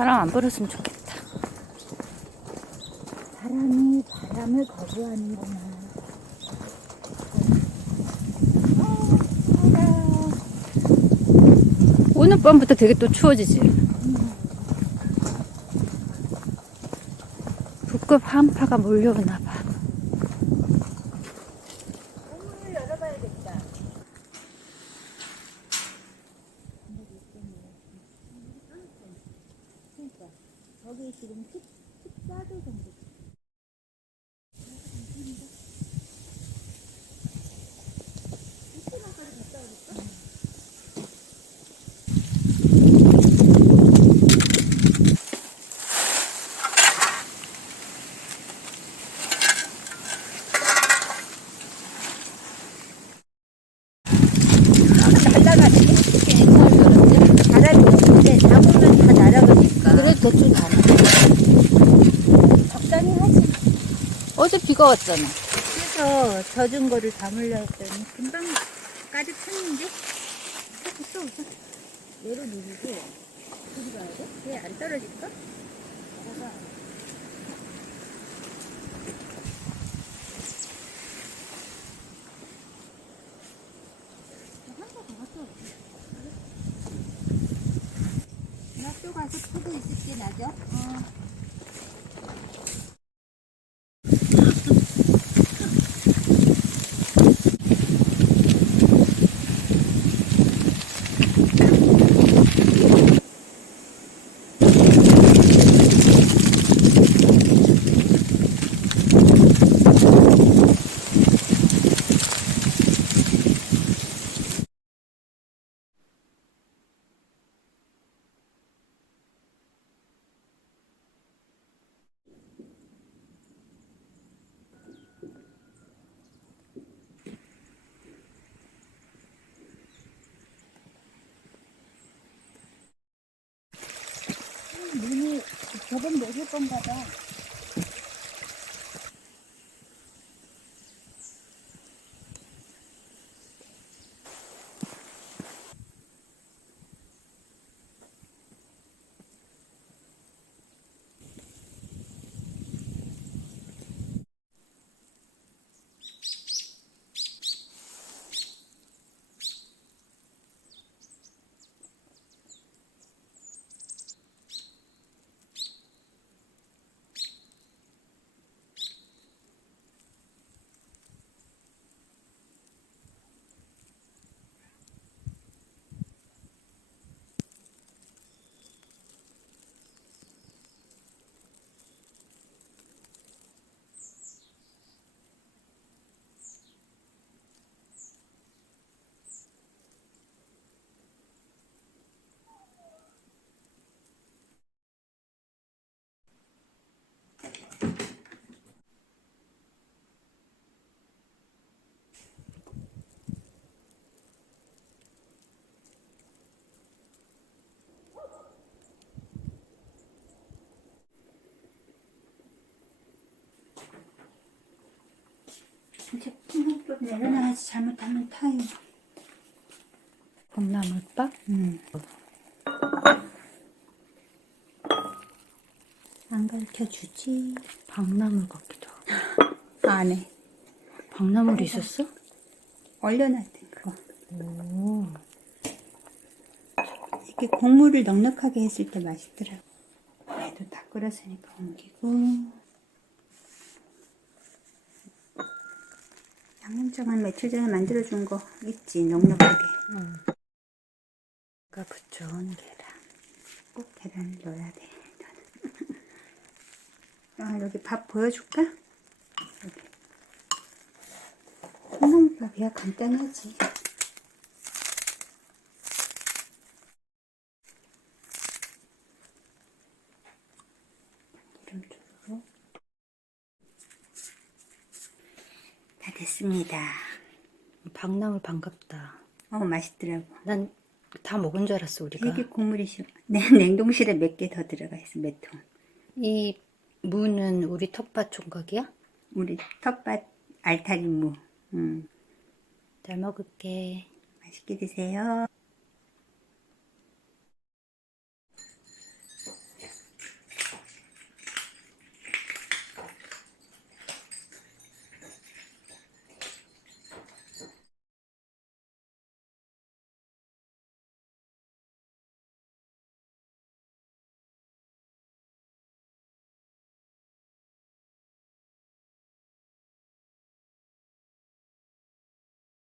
바람 안 불었으면 좋겠다. 바람이 바람을 거부하는구나. 오늘 밤부터 되게 또 추워지지. 북극 한파가 몰려오나 봐. 문을 열어봐야겠다. 그러니까 저기 지금 14도 정도. 날아가지? 바람이 없는데 나무는 다 날아가니까. 그래도 대충 다. 적당히 하지. 어제 비가 왔잖아. 그래서 젖은 거를 담으려 했더니 금방 가득 찼는데? 됐어, 우선. 얘로 누르고, 저기 가야 돼? 얘 안 떨어질까? 봐봐. 학교 가서 푸고 있을게, 나죠? 눈이 저번 먹을 건가 봐. 이제 풍속도 내려놔야지. 잘못하면 타요. 봄나물밥? 안 가르쳐주지. 박나물 같기도 하고. 안에 박나물이 있었어? 얼려놨던 거. 오. 이렇게 국물을 넉넉하게 했을 때 맛있더라고. 얘도 다 끓었으니까 옮기고. 양념장은 며칠 전에 만들어준 거 있지, 넉넉하게. 아까 부쳐온 계란. 꼭 계란을 넣어야 돼. 아, 여기 밥 보여줄까? 여기. 콩나물밥이야. 간단하지. 기름 주고. 다 됐습니다. 박나물 반갑다. 맛있더라고. 난 다 먹은 줄 알았어, 우리가. 되게 국물이 시원. 냉동실에 몇 개 더 들어가 있어, 몇 통. 이 무는 우리 텃밭 총각이야? 우리 텃밭 알타리 무. 잘 먹을게. 맛있게 드세요.